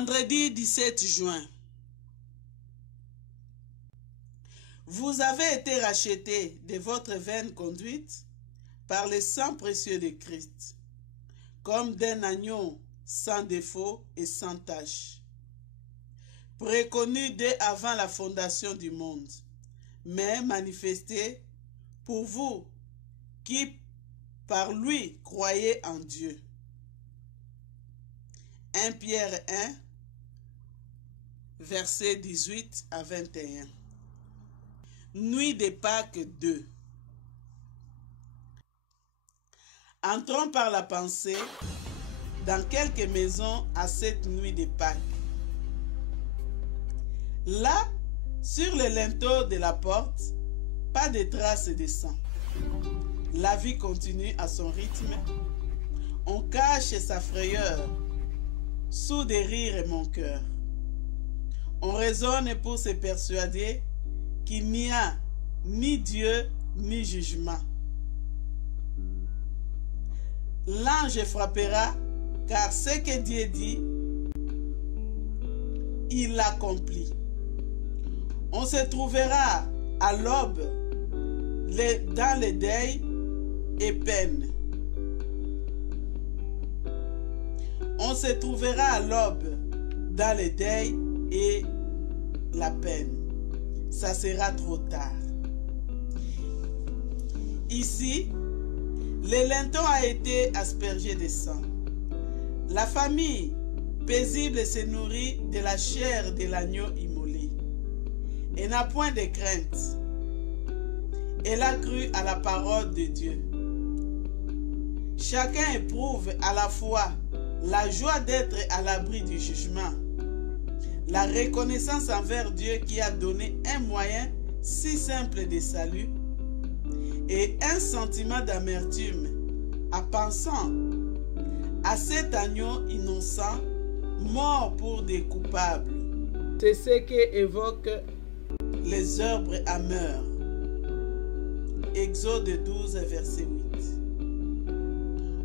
Vendredi 17 juin. Vous avez été rachetés de votre vaine conduite par le sang précieux de Christ, comme d'un agneau sans défaut et sans tache, préconnu dès avant la fondation du monde, mais manifesté pour vous qui par lui croyez en Dieu. 1 Pierre 1, versets 18 à 21. Nuit de Pâques 2. Entrons par la pensée dans quelques maisons à cette nuit de Pâques. Là, sur le linteau de la porte, pas de traces de sang. La vie continue à son rythme. On cache sa frayeur sous des rires et mon cœur. On raisonne pour se persuader qu'il n'y a ni Dieu ni jugement. L'ange frappera, car ce que Dieu dit, il l'accomplit. On se trouvera à l'aube dans le deuil et peine. On se trouvera à l'aube dans le deuil et la peine. Ça sera trop tard. Ici, le linteau a été aspergé de sang. La famille paisible se nourrit de la chair de l'agneau immolé et n'a point de crainte. Elle a cru à la parole de Dieu. Chacun éprouve à la fois la joie d'être à l'abri du jugement, la reconnaissance envers Dieu qui a donné un moyen si simple de salut et un sentiment d'amertume en pensant à cet agneau innocent mort pour des coupables. C'est ce que évoquent les œuvres amères. Exode 12, verset 8.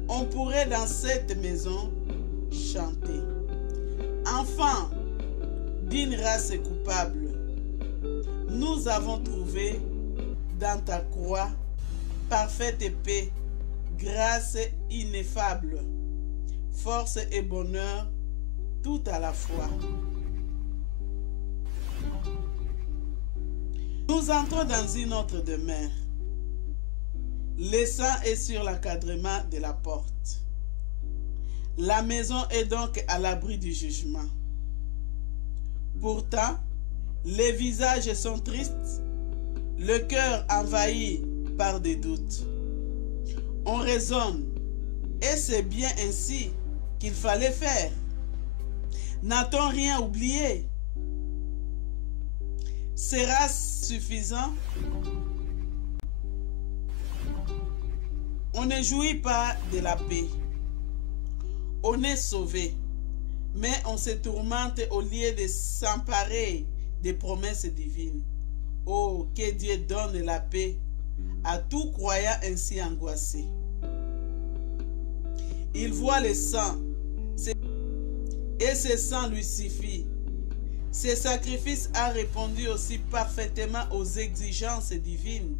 On pourrait dans cette maison chanter: enfants d'une race coupable, nous avons trouvé dans ta croix parfaite paix, grâce ineffable, force et bonheur tout à la fois. Nous entrons dans une autre demeure. Le sang est sur l'encadrement de la porte. La maison est donc à l'abri du jugement. Pourtant, les visages sont tristes, le cœur envahi par des doutes. On raisonne, et c'est bien ainsi qu'il fallait faire. N'a-t-on rien oublié? Sera suffisant? On ne jouit pas de la paix. On est sauvé, mais on se tourmente au lieu de s'emparer des promesses divines. Oh, que Dieu donne la paix à tout croyant ainsi angoissé. Il voit le sang, et ce sang lui suffit. Ce sacrifice a répondu aussi parfaitement aux exigences divines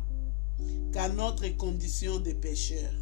qu'à notre condition de pécheurs.